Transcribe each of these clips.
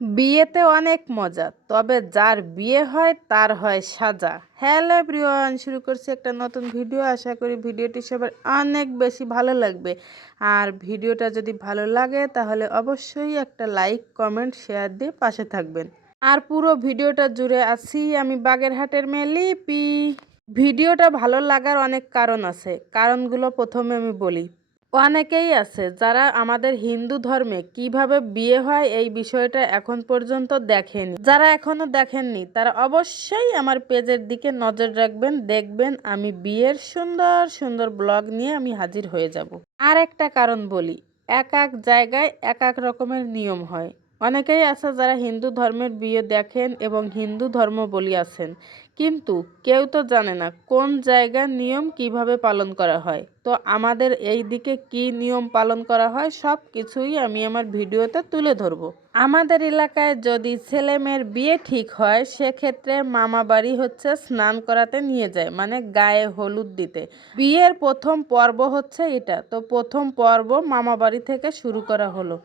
বিয়েতে অনেক মজা, তবে যার বিয়ে হয় তার হয় সাজা। হ্যালো এভরিওয়ান, শুরু করছি একটা নতুন ভিডিও। আশা করি ভিডিওটি সবার অনেক বেশি ভালো লাগবে। আর ভিডিওটা যদি ভালো লাগে তাহলে অবশ্যই একটা লাইক, কমেন্ট, শেয়ার দিয়ে পাশে থাকবেন। আর পুরো ভিডিওটা জুড়ে আছি আমি বাগেরহাটের মেয়ে লিপি। ভিডিওটা ভালো লাগার অনেক কারণ আছে, কারণগুলো প্রথমে আমি বলি। অনেকেই আছে যারা আমাদের হিন্দু ধর্মে কিভাবে বিয়ে হয় এই বিষয়টা এখন পর্যন্ত দেখেনি। যারা এখনো দেখেননি তারা অবশ্যই আমার পেজের দিকে নজর রাখবেন, দেখবেন আমি বিয়ের সুন্দর সুন্দর ব্লগ নিয়ে আমি হাজির হয়ে যাব। আর একটা কারণ বলি, এক এক জায়গায় এক এক রকমের নিয়ম হয়। অনেকেই আছে যারা হিন্দু ধর্মের বিয়ে দেখেন এবং হিন্দু ধর্ম বলি আছেন, কিন্তু কেউ তো জানে না কোন জায়গার নিয়ম কিভাবে পালন করা হয়। তো আমাদের এই দিকে কি নিয়ম পালন করা হয় সব কিছুই আমি আমার ভিডিওতে তুলে ধরবো। আমাদের এলাকায় যদি ছেলে মেয়ের বিয়ে ঠিক হয়, সেক্ষেত্রে মামা বাড়ি হচ্ছে স্নান করাতে নিয়ে যায়, মানে গায়ে হলুদ দিতে। বিয়ের প্রথম পর্ব হচ্ছে এটা। তো প্রথম পর্ব মামা বাড়ি থেকে শুরু করা হলো।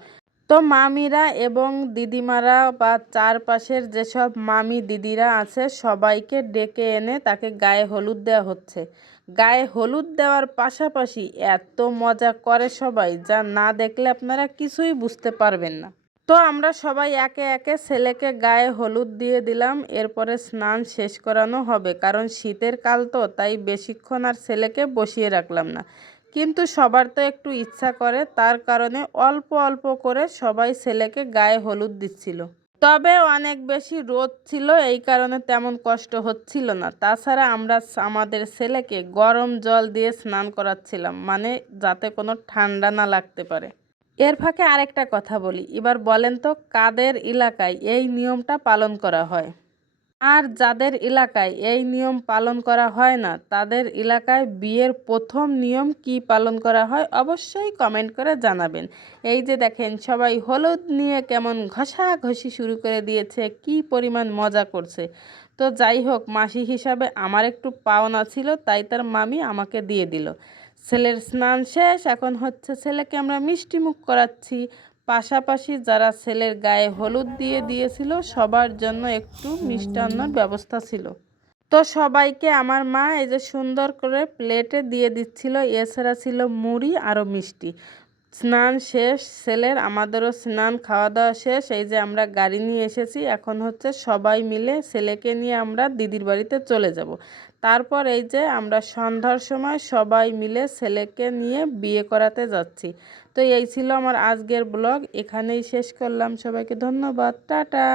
তো মামিরা এবং দিদিমারা বা চারপাশের যেসব মামি দিদিরা আছে সবাইকে ডেকে এনে তাকে গায়ে হলুদ দেওয়া হচ্ছে। গায়ে হলুদ দেওয়ার পাশাপাশি এত মজা করে সবাই, যা না দেখলে আপনারা কিছুই বুঝতে পারবেন না। তো আমরা সবাই একে একে ছেলেকে গায়ে হলুদ দিয়ে দিলাম। এরপরে স্নান শেষ করানো হবে, কারণ শীতের কাল তো, তাই বেশিক্ষণ আর ছেলেকে বসিয়ে রাখলাম না। কিন্তু সবার তো একটু ইচ্ছা করে, তার কারণে অল্প অল্প করে সবাই ছেলেকে গায়ে হলুদ দিচ্ছিল। তবে অনেক বেশি রোদ ছিল, এই কারণে তেমন কষ্ট হচ্ছিল না। তাছাড়া আমরা আমাদের ছেলেকে গরম জল দিয়ে স্নান করাচ্ছিলাম, মানে যাতে কোনো ঠান্ডা না লাগতে পারে। এর ফাঁকে আরেকটা কথা বলি, এবার বলেন তো কাদের এলাকায় এই নিয়মটা পালন করা হয়? আর যাদের এলাকায় এই নিয়ম পালন করা হয় না, তাদের এলাকায় বিয়ের প্রথম নিয়ম কি পালন করা হয় অবশ্যই কমেন্ট করে জানাবেন। এই যে দেখেন সবাই হলুদ নিয়ে কেমন ঘষাঘষি শুরু করে দিয়েছে, কি পরিমাণ মজা করছে। তো যাই হোক, মাসি হিসাবে আমার একটু পাওনা ছিল, তাই তার মামি আমাকে দিয়ে দিল। ছেলের স্নান শেষ, এখন হচ্ছে ছেলেকে আমরা মিষ্টি মুখ করাচ্ছি। পাশাপাশি যারা ছেলের গায়ে হলুদ দিয়ে দিয়েছিল সবার জন্য একটু মিষ্টান্নর ব্যবস্থা ছিল। তো সবাইকে আমার মা এই যে সুন্দর করে প্লেটে দিয়ে দিচ্ছিল। এছাড়া ছিল মুড়ি আরও মিষ্টি। স্নান শেষ ছেলের, আমাদেরও স্নান খাওয়া দাওয়া শেষ। এই যে আমরা গাড়ি নিয়ে এসেছি, এখন হচ্ছে সবাই মিলে ছেলেকে নিয়ে আমরা দিদির বাড়িতে চলে যাব। তারপর এই যে আমরা সন্ধ্যার সময় সবাই মিলে ছেলেকে নিয়ে বিয়ে করাতে যাচ্ছি। তো এই ছিল আমার আজকের ব্লগ, এখানেই শেষ করলাম। সবাইকে ধন্যবাদ, টাটা।